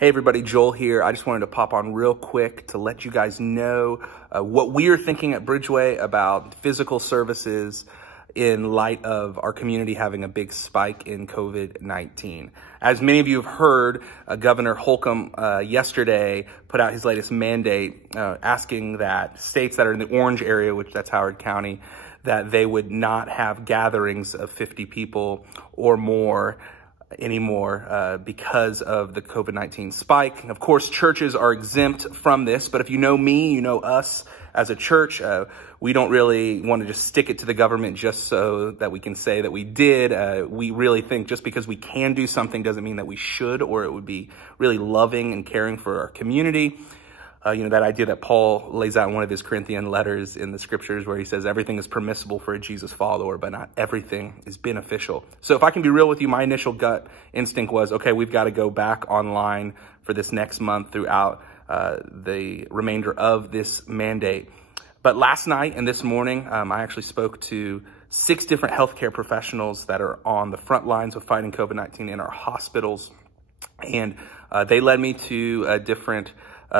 Hey everybody, Joel here. I just wanted to pop on real quick to let you guys know what we are thinking at Bridgeway about physical services in light of our community having a big spike in COVID-19. As many of you have heard, Governor Holcomb yesterday put out his latest mandate asking that states that are in the orange area, which that's Howard County, that they would not have gatherings of 50 people or more anymore because of the COVID-19 spike. Of course, churches are exempt from this, but if you know me, you know us as a church, we don't really want to just stick it to the government just so that we can say that we did. We really think just because we can do something doesn't mean that we should, or it would be really loving and caring for our community. That idea that Paul lays out in one of his Corinthian letters in the scriptures where he says everything is permissible for a Jesus follower, but not everything is beneficial. So if I can be real with you, my initial gut instinct was, okay, we've got to go back online for this next month throughout the remainder of this mandate. But last night and this morning, I actually spoke to 6 different healthcare professionals that are on the front lines of fighting COVID-19 in our hospitals. And they led me to a different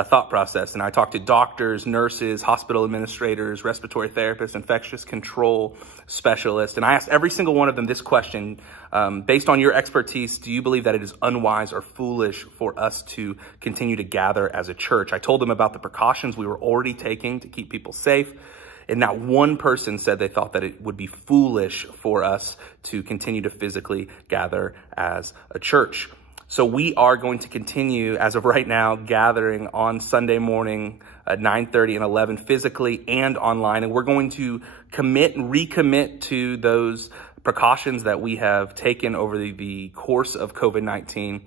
thought process. And I talked to doctors, nurses, hospital administrators, respiratory therapists, infectious control specialists. And I asked every single one of them this question, based on your expertise, do you believe that it is unwise or foolish for us to continue to gather as a church? I told them about the precautions we were already taking to keep people safe. And not one person said they thought that it would be foolish for us to continue to physically gather as a church. So we are going to continue, as of right now, gathering on Sunday morning at 9:30 and 11 physically and online. And we're going to commit and recommit to those precautions that we have taken over the course of COVID-19.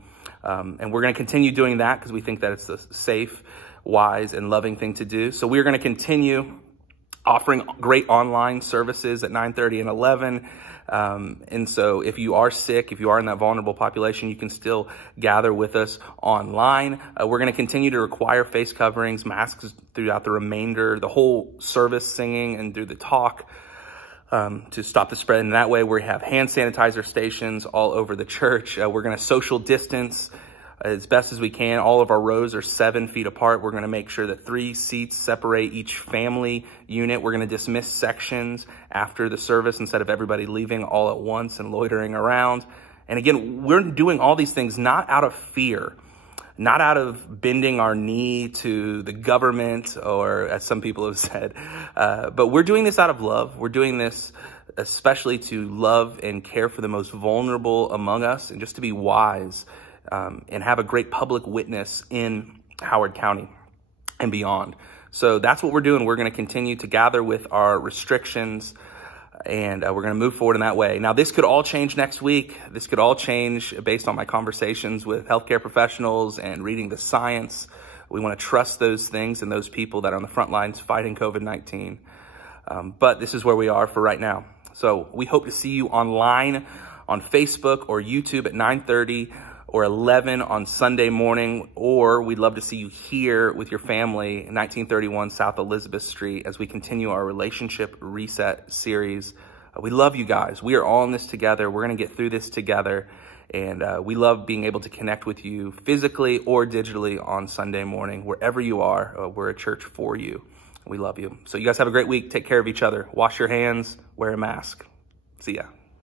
And we're going to continue doing that because we think that it's a safe, wise, and loving thing to do. So we're going to continue offering great online services at 9:30 and 11. And so if you are sick, if you are in that vulnerable population, you can still gather with us online. We're going to continue to require face coverings, masks throughout the remainder, the whole service, singing and through the talk, to stop the spread. And that way we have hand sanitizer stations all over the church. We're going to social distance as best as we can. All of our rows are 7 feet apart. We're going to make sure that 3 seats separate each family unit. We're going to dismiss sections after the service instead of everybody leaving all at once and loitering around. And again, we're doing all these things not out of fear, not out of bending our knee to the government, or as some people have said, but we're doing this out of love. We're doing this especially to love and care for the most vulnerable among us, and just to be wise and have a great public witness in Howard County and beyond. So that's what we're doing. We're going to continue to gather with our restrictions, and we're going to move forward in that way. Now, this could all change next week. This could all change based on my conversations with healthcare professionals and reading the science. We want to trust those things and those people that are on the front lines fighting COVID-19. But this is where we are for right now. So we hope to see you online on Facebook or YouTube at 9:30 or 11 on Sunday morning, or we'd love to see you here with your family in 1931 South Elizabeth Street as we continue our Relationship Reset series. We love you guys. We are all in this together. We're going to get through this together, and we love being able to connect with you physically or digitally on Sunday morning. Wherever you are, we're a church for you. We love you. So you guys have a great week. Take care of each other. Wash your hands. Wear a mask. See ya.